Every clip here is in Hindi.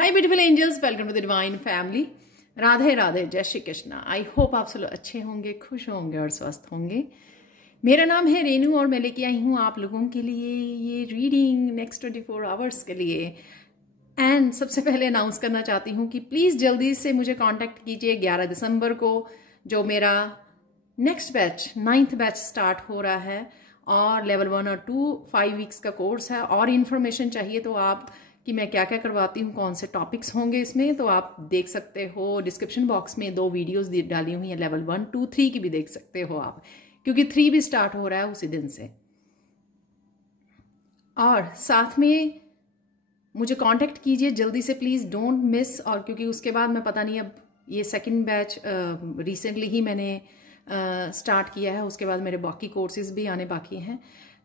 Hi beautiful angels, welcome to the divine family. Radhe Radhe, जय श्री कृष्णा। आई होप आप सब अच्छे होंगे, खुश होंगे और स्वस्थ होंगे। मेरा नाम है रेनू और मैं लेके आई हूँ आप लोगों के लिए ये रीडिंग नेक्स्ट 24 आवर्स के लिए। एंड सबसे पहले अनाउंस करना चाहती हूँ कि प्लीज़ जल्दी से मुझे कांटेक्ट कीजिए। 11 दिसंबर को जो मेरा next batch 9th batch start हो रहा है और लेवल 1 और 2 5 वीक्स का कोर्स है। और इन्फॉर्मेशन चाहिए तो आप कि मैं क्या क्या करवाती हूँ, कौन से टॉपिक्स होंगे इसमें, तो आप देख सकते हो। डिस्क्रिप्शन बॉक्स में 2 वीडियोस डाली हुई हैं, लेवल 1, 2, 3 की भी देख सकते हो आप, क्योंकि 3 भी स्टार्ट हो रहा है उसी दिन से। और साथ में मुझे कांटेक्ट कीजिए जल्दी से प्लीज़, डोंट मिस। और क्योंकि उसके बाद मैं पता नहीं, अब ये सेकंड बैच रिसेंटली ही मैंने स्टार्ट किया है, उसके बाद मेरे बाकी कोर्सेज भी आने बाकी हैं।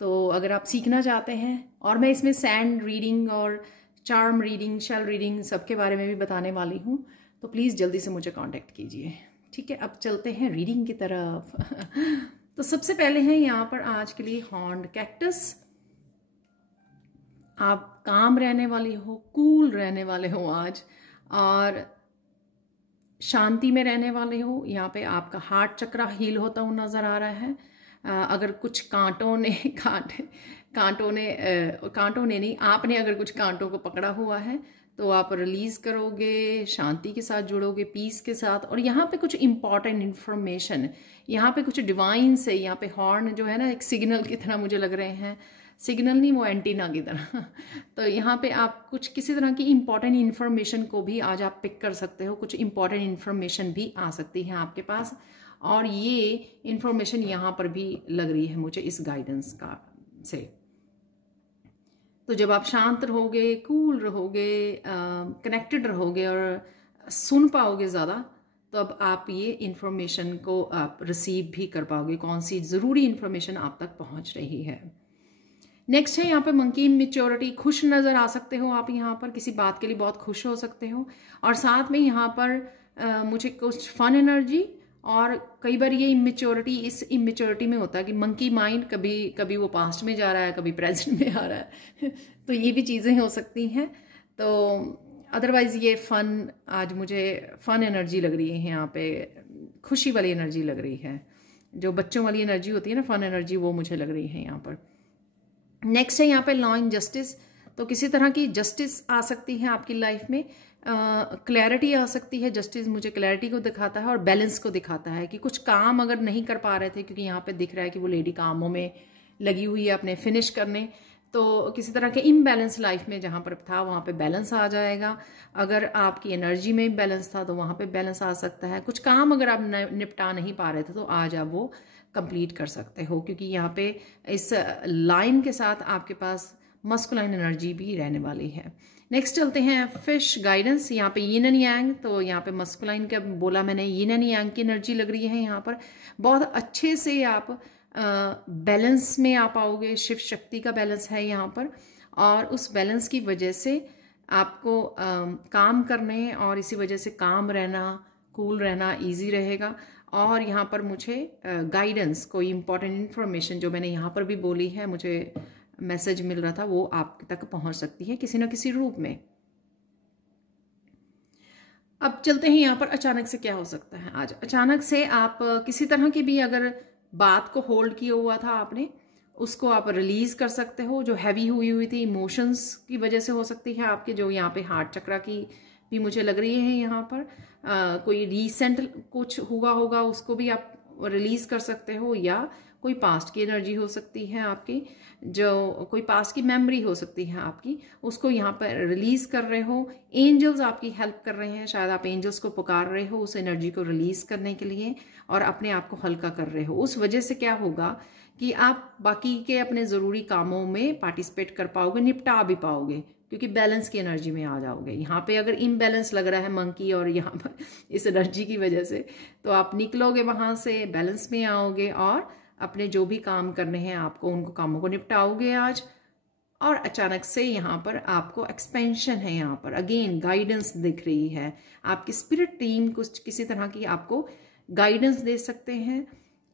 तो अगर आप सीखना चाहते हैं, और मैं इसमें सैंड रीडिंग और चार्म रीडिंग, शेल रीडिंग सबके बारे में भी बताने वाली हूँ, तो प्लीज़ जल्दी से मुझे कांटेक्ट कीजिए। ठीक है, अब चलते हैं रीडिंग की तरफ। तो सबसे पहले हैं यहाँ पर आज के लिए हॉर्न्ड कैक्टस। आप काम रहने वाली हो, कूल रहने वाले हो आज, और शांति में रहने वाले हो। यहाँ पे आपका हार्ट चक्रा हील होता हुआ नज़र आ रहा है। अगर कुछ कांटों ने नहीं, आपने अगर कुछ कांटों को पकड़ा हुआ है तो आप रिलीज करोगे, शांति के साथ जुड़ोगे, पीस के साथ। और यहाँ पे कुछ इंपॉर्टेंट इन्फॉर्मेशन, यहाँ पे कुछ डिवाइन से, यहाँ पे हॉर्न जो है ना एक सिग्नल की तरह मुझे लग रहे हैं, सिग्नल नहीं, वो एंटीना की तरह। तो यहाँ पे आप कुछ किसी तरह की इंपॉर्टेंट इन्फॉर्मेशन को भी आज आप पिक कर सकते हो। कुछ इंपॉर्टेंट इन्फॉर्मेशन भी आ सकती है आपके पास, और ये इंफॉर्मेशन यहाँ पर भी लग रही है मुझे इस गाइडेंस का से। तो जब आप शांत रहोगे, कूल रहोगे, कनेक्टेड रहोगे और सुन पाओगे ज़्यादा, तो अब आप ये इंफॉर्मेशन को आप रिसीव भी कर पाओगे, कौन सी ज़रूरी इंफॉर्मेशन आप तक पहुँच रही है। नेक्स्ट है यहाँ पे मंकी मैच्योरिटी। खुश नज़र आ सकते हो आप, यहाँ पर किसी बात के लिए बहुत खुश हो सकते हो। और साथ में यहाँ पर मुझे कुछ फन एनर्जी, और कई बार ये इमेच्योरिटी, इस इमेच्योरिटी में होता है कि मंकी माइंड कभी कभी वो पास्ट में जा रहा है, कभी प्रेजेंट में आ रहा है। तो ये भी चीज़ें हो सकती हैं। तो अदरवाइज़ ये फन, आज मुझे फन एनर्जी लग रही है यहाँ पे, खुशी वाली एनर्जी लग रही है। जो बच्चों वाली एनर्जी होती है ना, फन एनर्जी, वो मुझे लग रही है यहाँ पर। नेक्स्ट है यहाँ पे लॉ इन जस्टिस। तो किसी तरह की जस्टिस आ सकती है आपकी लाइफ में, क्लैरिटी आ सकती है। जस्टिस मुझे क्लैरिटी को दिखाता है और बैलेंस को दिखाता है कि कुछ काम अगर नहीं कर पा रहे थे, क्योंकि यहाँ पे दिख रहा है कि वो लेडी कामों में लगी हुई है अपने फिनिश करने, तो किसी तरह के इम्बैलेंस लाइफ में जहाँ पर था वहाँ पे बैलेंस आ जाएगा। अगर आपकी एनर्जी में बैलेंस था तो वहाँ पे बैलेंस आ सकता है। कुछ काम अगर आप निपटा नहीं पा रहे थे तो आज आप वो कंप्लीट कर सकते हो, क्योंकि यहाँ पे इस लाइन के साथ आपके पास मस्कुलाइन एनर्जी भी रहने वाली है। नेक्स्ट चलते हैं फिश गाइडेंस। यहाँ पे यिन एंड यांग, तो यहाँ पे मस्कुलाइन का बोला मैंने, यिन एंड यांग की एनर्जी लग रही है यहाँ पर। बहुत अच्छे से आप बैलेंस में आ पाओगे। शिव शक्ति का बैलेंस है यहाँ पर, और उस बैलेंस की वजह से आपको काम करने और इसी वजह से काम रहना, कूल रहना ईजी रहेगा। और यहाँ पर मुझे गाइडेंस, कोई इंपॉर्टेंट इन्फॉर्मेशन जो मैंने यहाँ पर भी बोली है, मुझे मैसेज मिल रहा था, वो आप तक पहुँच सकती है किसी न किसी रूप में। अब चलते हैं यहाँ पर अचानक से क्या हो सकता है आज। अचानक से आप किसी तरह की भी अगर बात को होल्ड किया हुआ था आपने, उसको आप रिलीज कर सकते हो। जो हैवी हुई थी इमोशंस की वजह से हो सकती है आपके, जो यहाँ पे हार्ट चक्रा की भी मुझे लग रही है यहाँ पर। कोई रीसेंट कुछ हुआ होगा, उसको भी आप रिलीज कर सकते हो, या कोई पास्ट की एनर्जी हो सकती है आपकी, जो कोई पास्ट की मेमोरी हो सकती है आपकी, उसको यहाँ पर रिलीज कर रहे हो। एंजल्स आपकी हेल्प कर रहे हैं, शायद आप एंजल्स को पुकार रहे हो उस एनर्जी को रिलीज करने के लिए, और अपने आप को हल्का कर रहे हो। उस वजह से क्या होगा कि आप बाकी के अपने ज़रूरी कामों में पार्टिसिपेट कर पाओगे, निपटा भी पाओगे, क्योंकि बैलेंस की एनर्जी में आ जाओगे। यहाँ पे अगर इम्बैलेंस लग रहा है मंकी और यहाँ पर इस एनर्जी की वजह से, तो आप निकलोगे वहाँ से, बैलेंस में आओगे और अपने जो भी काम करने हैं आपको, उनको कामों को निपटाओगे आज। और अचानक से यहाँ पर आपको एक्सपेंशन है, यहाँ पर अगेन गाइडेंस दिख रही है। आपकी स्पिरिट टीम कुछ किसी तरह की आपको गाइडेंस दे सकते हैं।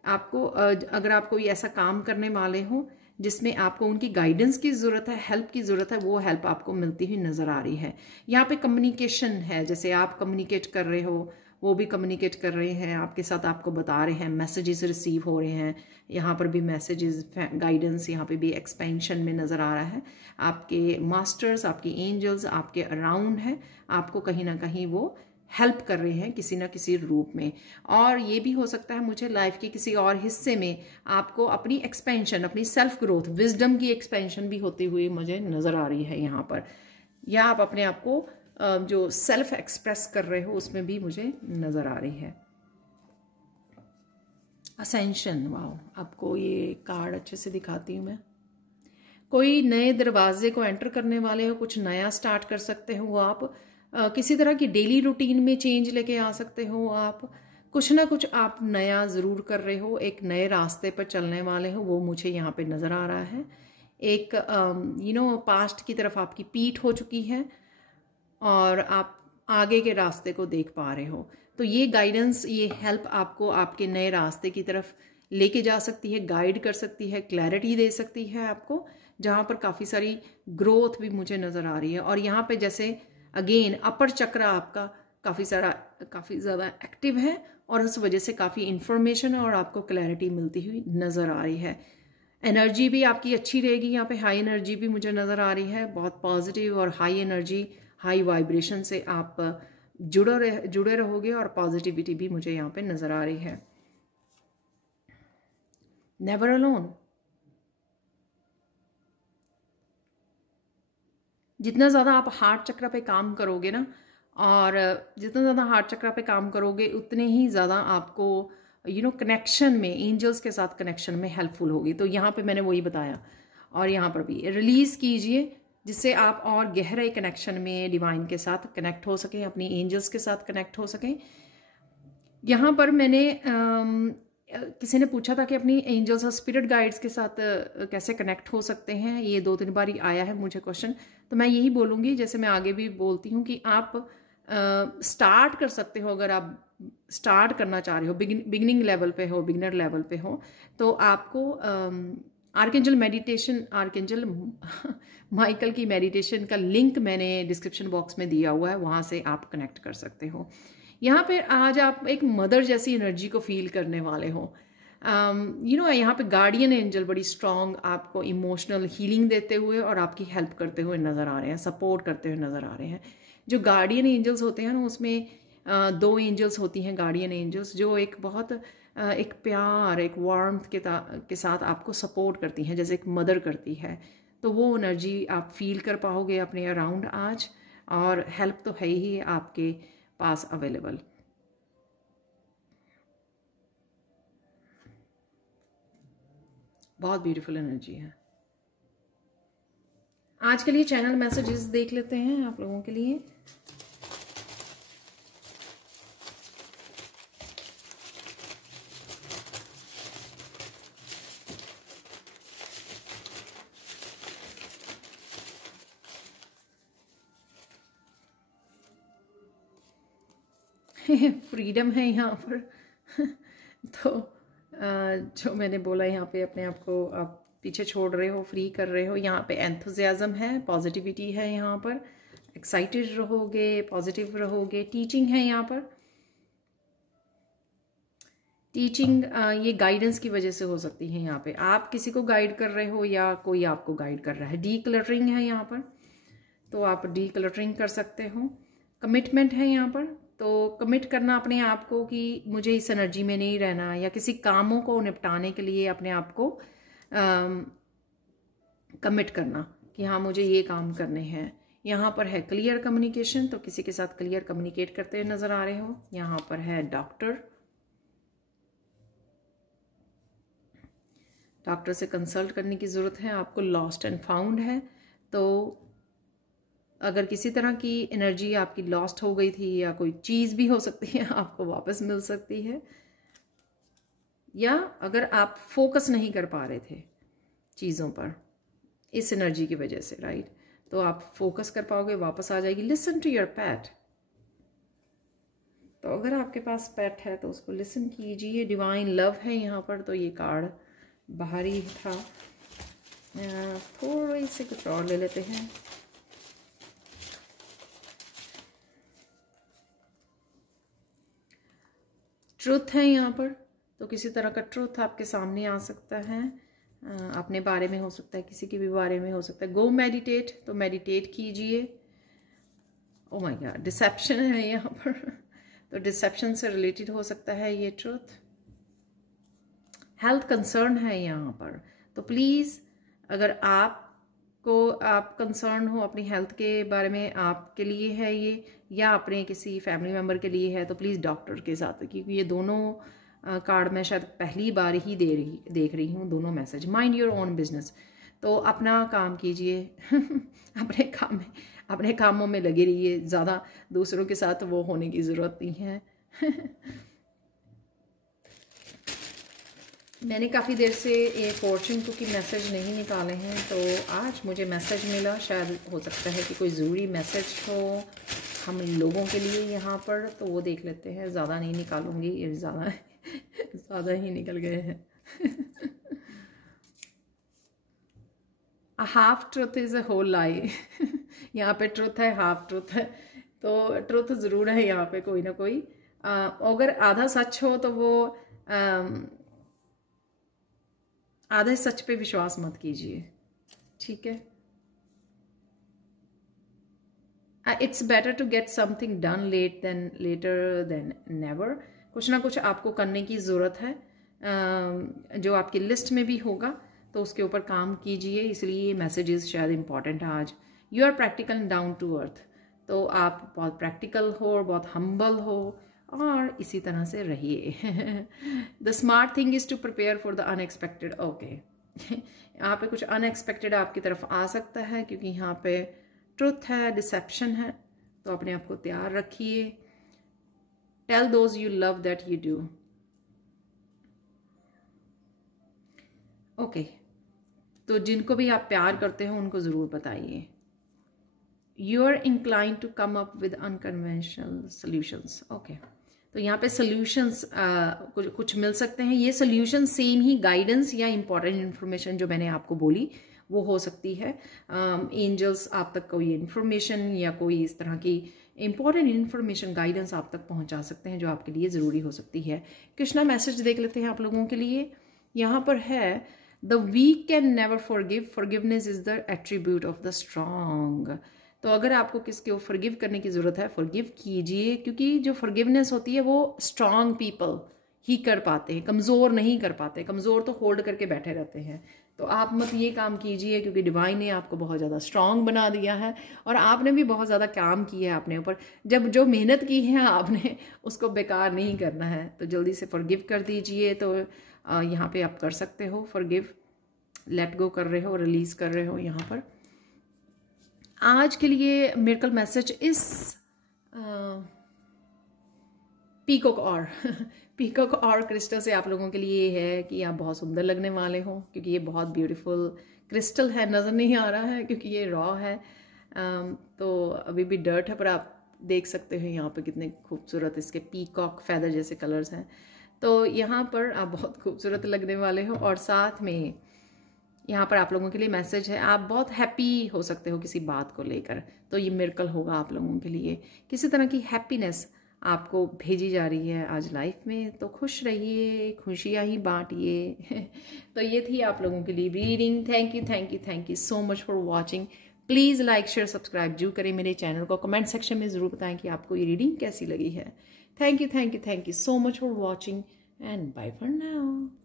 आपको अगर आप कोई ऐसा काम करने वाले हो जिसमें आपको उनकी गाइडेंस की ज़रूरत है, हेल्प की ज़रूरत है, वो हेल्प आपको मिलती हुई नज़र आ रही है। यहाँ पे कम्युनिकेशन है, जैसे आप कम्युनिकेट कर रहे हो, वो भी कम्युनिकेट कर रहे हैं आपके साथ, आपको बता रहे हैं, मैसेजेस रिसीव हो रहे हैं। यहाँ पर भी मैसेजेस, गाइडेंस, यहाँ पे भी एक्सपेंशन में नज़र आ रहा है। आपके मास्टर्स, आपके एंजल्स आपके अराउंड है, आपको कहीं ना कहीं वो हेल्प कर रहे हैं किसी ना किसी रूप में। और ये भी हो सकता है मुझे लाइफ के किसी और हिस्से में आपको अपनी एक्सपेंशन, अपनी सेल्फ ग्रोथ, विजडम की एक्सपेंशन भी होती हुई मुझे नज़र आ रही है यहाँ पर। या आप अपने आप को जो सेल्फ एक्सप्रेस कर रहे हो उसमें भी मुझे नज़र आ रही है। असेंशन, वाओ, आपको ये कार्ड अच्छे से दिखाती हूँ मैं। कोई नए दरवाजे को एंटर करने वाले हो, कुछ नया स्टार्ट कर सकते हो आप। किसी तरह की डेली रूटीन में चेंज लेके आ सकते हो आप। कुछ ना कुछ आप नया ज़रूर कर रहे हो, एक नए रास्ते पर चलने वाले हो, वो मुझे यहाँ पे नज़र आ रहा है। एक पास्ट की तरफ आपकी पीठ हो चुकी है और आप आगे के रास्ते को देख पा रहे हो। तो ये गाइडेंस, ये हेल्प आपको आपके नए रास्ते की तरफ लेके जा सकती है, गाइड कर सकती है, क्लैरिटी दे सकती है आपको, जहाँ पर काफ़ी सारी ग्रोथ भी मुझे नज़र आ रही है। और यहाँ पे जैसे अगेन अपर चक्र आपका काफ़ी ज़्यादा एक्टिव है और उस वजह से काफ़ी इंफॉर्मेशन और आपको क्लैरिटी मिलती हुई नज़र आ रही है। एनर्जी भी आपकी अच्छी रहेगी, यहाँ पे हाई एनर्जी भी मुझे नज़र आ रही है, बहुत पॉजिटिव और हाई एनर्जी, हाई वाइब्रेशन से आप जुड़े रहोगे और पॉजिटिविटी भी मुझे यहाँ पे नज़र आ रही है। नेवर अलोन, जितना ज़्यादा आप हार्ट चक्र पे काम करोगे ना, और जितना ज़्यादा हार्ट चक्र पे काम करोगे उतने ही ज़्यादा आपको कनेक्शन में, एंजल्स के साथ कनेक्शन में हेल्पफुल होगी। तो यहाँ पे मैंने वही बताया। और यहाँ पर भी रिलीज़ कीजिए जिससे आप और गहरे कनेक्शन में डिवाइन के साथ कनेक्ट हो सकें, अपनी एंजल्स के साथ कनेक्ट हो सकें। यहाँ पर मैंने किसी ने पूछा था कि अपनी एंजल्स और स्पिरिट गाइड्स के साथ कैसे कनेक्ट हो सकते हैं, ये 2-3 बार ही आया है मुझे क्वेश्चन। तो मैं यही बोलूँगी, जैसे मैं आगे भी बोलती हूँ, कि आप स्टार्ट कर सकते हो। अगर आप स्टार्ट करना चाह रहे हो, बिगिनिंग लेवल पे हो, बिगिनर लेवल पे हो, तो आपको आर्कएंजल मेडिटेशन, आर्कएंजल माइकल की मेडिटेशन का लिंक मैंने डिस्क्रिप्शन बॉक्स में दिया हुआ है, वहाँ से आप कनेक्ट कर सकते हो। यहाँ पे आज आप एक मदर जैसी एनर्जी को फील करने वाले हो। यहाँ पे गार्डियन एंजल बड़ी स्ट्रॉन्ग आपको इमोशनल हीलिंग देते हुए और आपकी हेल्प करते हुए नज़र आ रहे हैं, सपोर्ट करते हुए नज़र आ रहे हैं। जो गार्डियन एंजल्स होते हैं ना, उसमें 2 एंजल्स होती हैं गार्डियन एंजल्स, जो एक बहुत एक प्यार, एक वार्मथ के साथ आपको सपोर्ट करती हैं, जैसे एक मदर करती है। तो वो एनर्जी आप फील कर पाओगे अपने अराउंड आज, और हेल्प तो है ही आपके पास अवेलेबल। बहुत ब्यूटीफुल एनर्जी है। आज के लिए चैनल मैसेजेस देख लेते हैं आप लोगों के लिए। फ्रीडम है यहाँ पर। तो जो मैंने बोला, यहाँ पे अपने आप को आप पीछे छोड़ रहे हो, फ्री कर रहे हो। यहाँ पे एंथुजियाज्म है, पॉजिटिविटी है, यहाँ पर एक्साइटेड रहोगे, पॉजिटिव रहोगे। टीचिंग है यहाँ पर, टीचिंग ये गाइडेंस की वजह से हो सकती है। यहाँ पे आप किसी को गाइड कर रहे हो या कोई आपको गाइड कर रहा है। डी क्लटरिंग है यहाँ पर, तो आप डी क्लटरिंग कर सकते हो। कमिटमेंट है यहाँ पर, तो कमिट करना अपने आप को कि मुझे इस एनर्जी में नहीं रहना, या किसी कामों को निपटाने के लिए अपने आप को कमिट करना कि हाँ मुझे ये काम करने हैं। यहाँ पर है क्लियर कम्युनिकेशन, तो किसी के साथ क्लियर कम्युनिकेट करते हुए नजर आ रहे हो। यहाँ पर है डॉक्टर से कंसल्ट करने की ज़रूरत है आपको। लॉस्ट एंड फाउंड है, तो अगर किसी तरह की एनर्जी आपकी लॉस्ट हो गई थी, या कोई चीज़ भी हो सकती है आपको वापस मिल सकती है, या अगर आप फोकस नहीं कर पा रहे थे चीज़ों पर इस एनर्जी की वजह से, राइट, तो आप फोकस कर पाओगे, वापस आ जाएगी। लिसन टू योर पैट, तो अगर आपके पास पेट है तो उसको लिसन कीजिए। डिवाइन लव है यहाँ पर, तो ये कार्ड बाहर ही था। थोड़ी सी कुछ और ले लेते हैं। ट्रुथ है यहाँ पर, तो किसी तरह का ट्रुथ आपके सामने आ सकता है, अपने बारे में हो सकता है, किसी के भी बारे में हो सकता है। गो मेडिटेट, तो मेडिटेट कीजिए। ओ माय गॉड, डिसेप्शन है यहाँ पर, तो डिसेप्शन से रिलेटेड हो सकता है ये ट्रुथ। हेल्थ कंसर्न है यहाँ पर, तो प्लीज़ अगर आप कंसर्न हो अपनी हेल्थ के बारे में, आपके लिए है ये या अपने किसी फैमिली मेम्बर के लिए है, तो प्लीज़ डॉक्टर के साथ, क्योंकि ये दोनों कार्ड मैं शायद पहली बार ही देख रही हूँ दोनों message. Mind your own business, तो अपना काम कीजिए अपने कामों में लगे रहिए, ज़्यादा दूसरों के साथ वो होने की ज़रूरत नहीं है। मैंने काफ़ी देर से ये फॉर्चून कुकी मैसेज नहीं निकाले हैं, तो आज मुझे मैसेज मिला। शायद हो सकता है कि कोई ज़रूरी मैसेज हो हम लोगों के लिए यहाँ पर, तो वो देख लेते हैं। ज़्यादा नहीं निकालूंगी, ये ज़्यादा ही निकल गए हैं। Half truth is a whole lie. यहाँ पे ट्रुथ है, हाफ ट्रुथ है, तो ट्रुथ ज़रूर है यहाँ पे कोई ना कोई। अगर आधा सच हो तो वो आधे सच पे विश्वास मत कीजिए, ठीक है। It's better to get something done later than never. कुछ ना कुछ आपको करने की ज़रूरत है, जो आपकी लिस्ट में भी होगा, तो उसके ऊपर काम कीजिए। इसलिए ये मैसेजेस शायद इम्पॉर्टेंट है आज। You are practical down to earth, तो आप बहुत प्रैक्टिकल हो और बहुत हम्बल हो, और इसी तरह से रहिए। The smart thing is to prepare for the unexpected. Okay, यहाँ पे कुछ अनएक्सपेक्टेड आपकी तरफ आ सकता है, क्योंकि यहाँ पे ट्रुथ है, डिसेप्शन है, तो अपने आप को तैयार रखिए। Tell those you love that you do. Okay, तो जिनको भी आप प्यार करते हो उनको ज़रूर बताइए। You are incline to come up with unconventional solutions. Okay, तो यहाँ पे सोल्यूशंस कुछ मिल सकते हैं। ये सोल्यूशन सेम ही गाइडेंस या इंपॉर्टेंट इन्फॉर्मेशन जो मैंने आपको बोली वो हो सकती है। एंजल्स आप तक कोई इन्फॉर्मेशन या कोई इस तरह की इंपॉर्टेंट इन्फॉर्मेशन, गाइडेंस आप तक पहुँचा सकते हैं, जो आपके लिए ज़रूरी हो सकती है। कृष्णा मैसेज देख लेते हैं आप लोगों के लिए। यहाँ पर है, the weak can never forgive, forgiveness is the attribute of the strong. तो अगर आपको किसी को फॉरगिव करने की ज़रूरत है, फॉरगिव कीजिए, क्योंकि जो फॉरगिवनेस होती है वो स्ट्रॉन्ग पीपल ही कर पाते हैं, कमज़ोर नहीं कर पाते। कमज़ोर तो होल्ड करके बैठे रहते हैं। तो आप मत ये काम कीजिए, क्योंकि डिवाइन ने आपको बहुत ज़्यादा स्ट्रॉन्ग बना दिया है, और आपने भी बहुत ज़्यादा काम किया है अपने ऊपर। जब जो मेहनत की है आपने, उसको बेकार नहीं करना है, तो जल्दी से फॉरगिव कर दीजिए। तो यहाँ पे आप कर सकते हो फॉरगिव, लेट गो कर रहे हो, रिलीज़ कर रहे हो। यहाँ पर आज के लिए मिरेकल मैसेज इस पीकॉक और क्रिस्टल से आप लोगों के लिए है कि आप बहुत सुंदर लगने वाले हो, क्योंकि ये बहुत ब्यूटीफुल क्रिस्टल है। नज़र नहीं आ रहा है क्योंकि ये रॉ है, तो अभी भी डर्ट है, पर आप देख सकते हो यहाँ पे कितने खूबसूरत इसके पीकॉक फेदर जैसे कलर्स हैं। तो यहाँ पर आप बहुत खूबसूरत लगने वाले हो, और साथ में यहाँ पर आप लोगों के लिए मैसेज है, आप बहुत हैप्पी हो सकते हो किसी बात को लेकर, तो ये मिरेकल होगा आप लोगों के लिए। किसी तरह की हैप्पीनेस आपको भेजी जा रही है आज लाइफ में, तो खुश रहिए, खुशियाँ ही बांटिए। तो ये थी आप लोगों के लिए reading. Thank you so much for watching. Please like share subscribe जरूर करें मेरे चैनल को। कमेंट सेक्शन में ज़रूर बताएं कि आपको ये रीडिंग कैसी लगी है। Thank you so much for watching, and bye for now.